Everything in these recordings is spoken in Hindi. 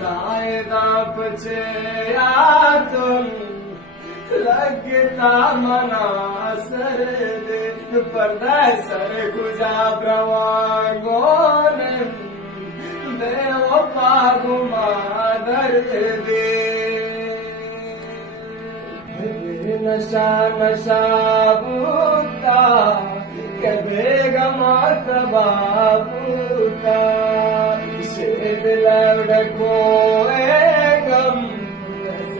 सायदा पचे तुम लगता मना सर दे पर्दा सर गुजा ब्रवांगोन देव पागुमा दर्द दे नशा नशा बूता के बेगमा तबाबूता शेद लड़को गम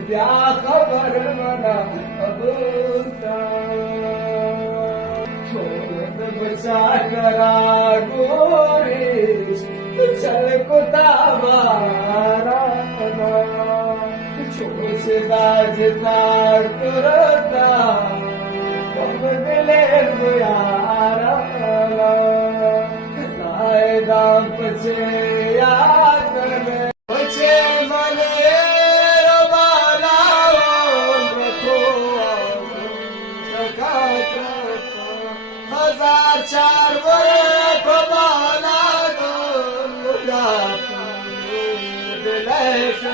क्या खबर मना बूता छोड़ बचा करा गोरी चल को ताबारा छोड़ता करता कब दिले यारा सायदा पचे याद में पचे मने रबाला रखो हजार चार वर्ष बाला दिले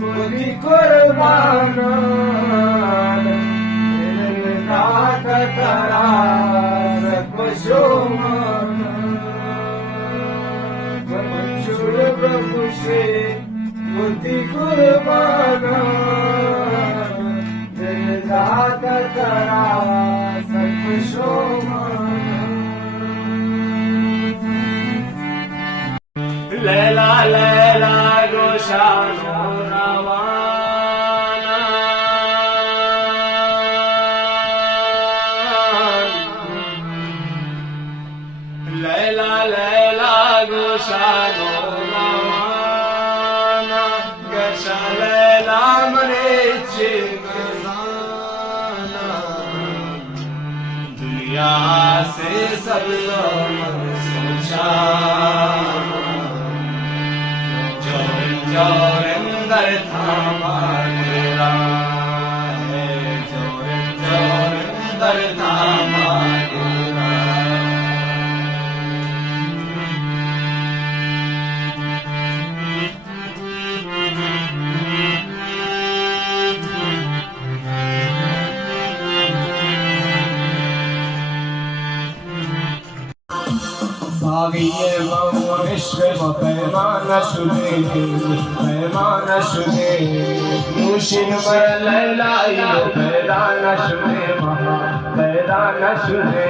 बुद्धि कुर्बान करा प्रभु से बुद्धि कुर्बान करा लैला लैला गोशानो रवाना लैला लैला गोशानो रवाना गशा लैला मरे चिंगाना दुनिया से सब सोचा जोरिंदर थामा गिरा है जोरिंदर थामा गिरा Sagiye Vishwa Paimana Shude Paimana Shude Mushin Maralala Paidana Shude Maha Paidana Shude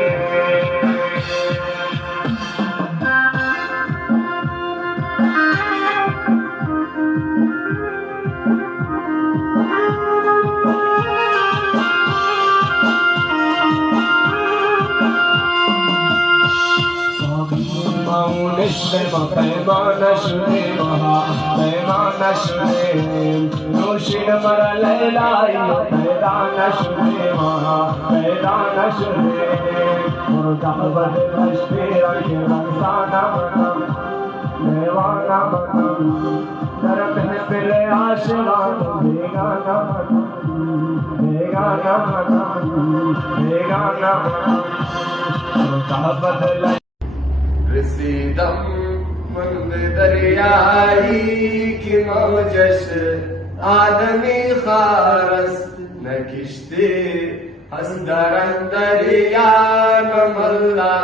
Paimana Shude Maha Paimana Shude Mushin Maralala Paidana Shude Maha Paidana Shude Murgahbad Vashpira Kirasana Manam Devana Manam Darapne Pile Ashwan Vegana Manam Vegana Manam Vegana Manam Murgahbad दरियाई की मौजश आदमी खारस न किश्ते हसदरन दरिया न मल्ला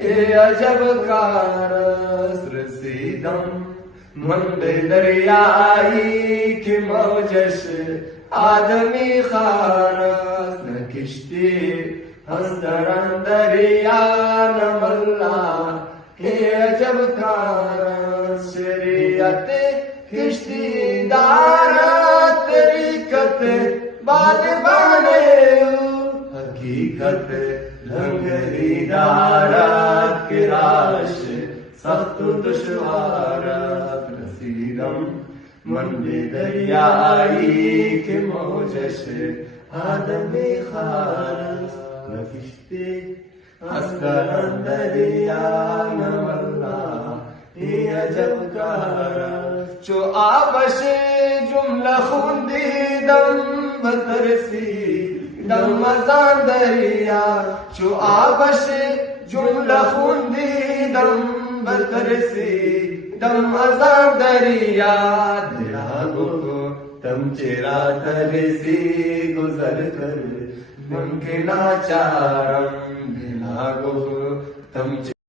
ए अजब कारस रसीदम मंद दरियाई की मौजश आदमी खारस न किश्ते हसदरन दरिया न मल्ला ए अजब कारस शरीयत किश्ती दारत तरीकत बाद बाने हकीकत लंगरी दारत किराश सख्त दुश्वारत रसीदम मंडे दरियाई के मौजश आदमी खारस नफिश्ते अस्करन दरिया न मल्ला ये अजब कारस चो आबश जुमला खुंदी दम बतरसी दम मजान दरिया चो आबश जुमला खुंदी दम बतरसी दम मजान दरिया दिलागो तम चेरा तरसी गुजर कर मुमकिन आचारम दिलागो तम